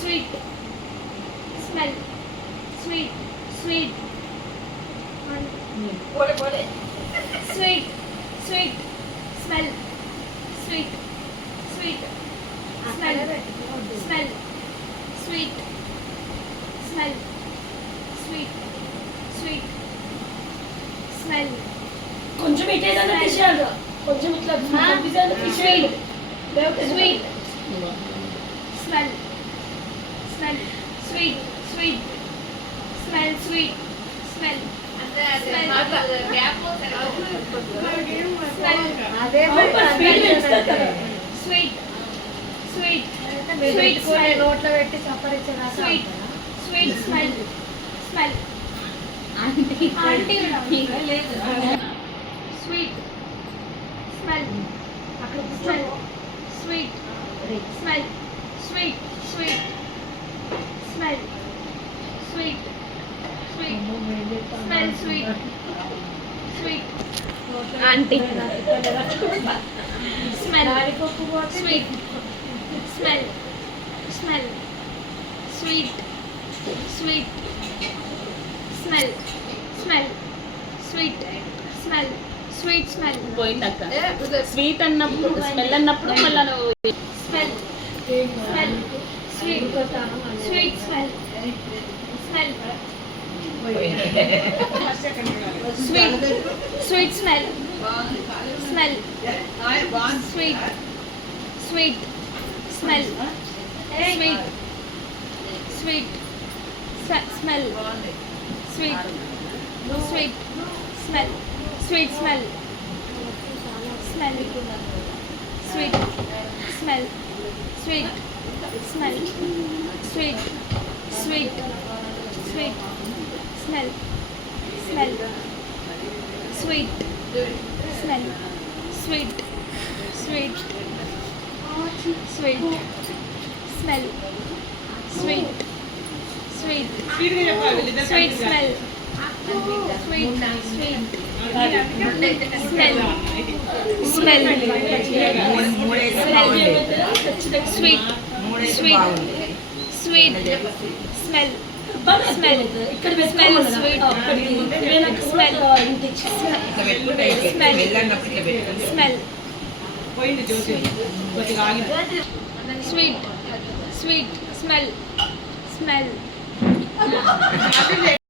Sweet. Smell. Sweet. Sweet. Sweet. Sweet. Smell. Sweet. Sweet. Smell. Smell. Sweet. Smell. Sweet. Sweet. Smell. కొంచెం ఇటేదన్న తీసేయాలి కొంచెం ఇట్లా బిజాన తీసేయాలి Sweet. Smell. Smell. Sweet. Sweet. Smell. Sweet. Smell. Sweet. Sweet. Sweet smell. నోట్లో పెట్టి చప్పరించేదాకా Sweet. Sweet smell. Smell. Auntie. Sweet. Smell. Smell. Sweet. Smell. Sweet. Sweet. Smell. Sweet. Sweet. Smell. Sweet. Sweet. Aunty Smell. Sweet. Smell. Smell. Sweet. Sweet. Smell. Smell. Sweet. Smell. Sweet smell. పోయిందక్క sweet అన్నప్పుడు smell అన్నప్పుడు మళ్ళీ Smell. Smell. Sweet. Sweet smell. Smell. Sweet. Sweet smell. Smell. Sweet. Sweet. Smell. Sweet. Sweet. Smell. Sweet. Sweet. Smell. Sweet smell. Smell. Sweet. Smell. Sweet. Smell. Sweet. Sweet. Sweet. Smell. Smell. Sweet. Smell. Sweet. Sweet. Sweet. Smell. Sweet. Sweet. Sweet smell. Sweet. Sweet. Smell. Smell. Sweet. Sweet. Sweet. Smell. Smell. Smell. Sweet. Smell. Smell. Sweet. Sweet. Smell. Smell.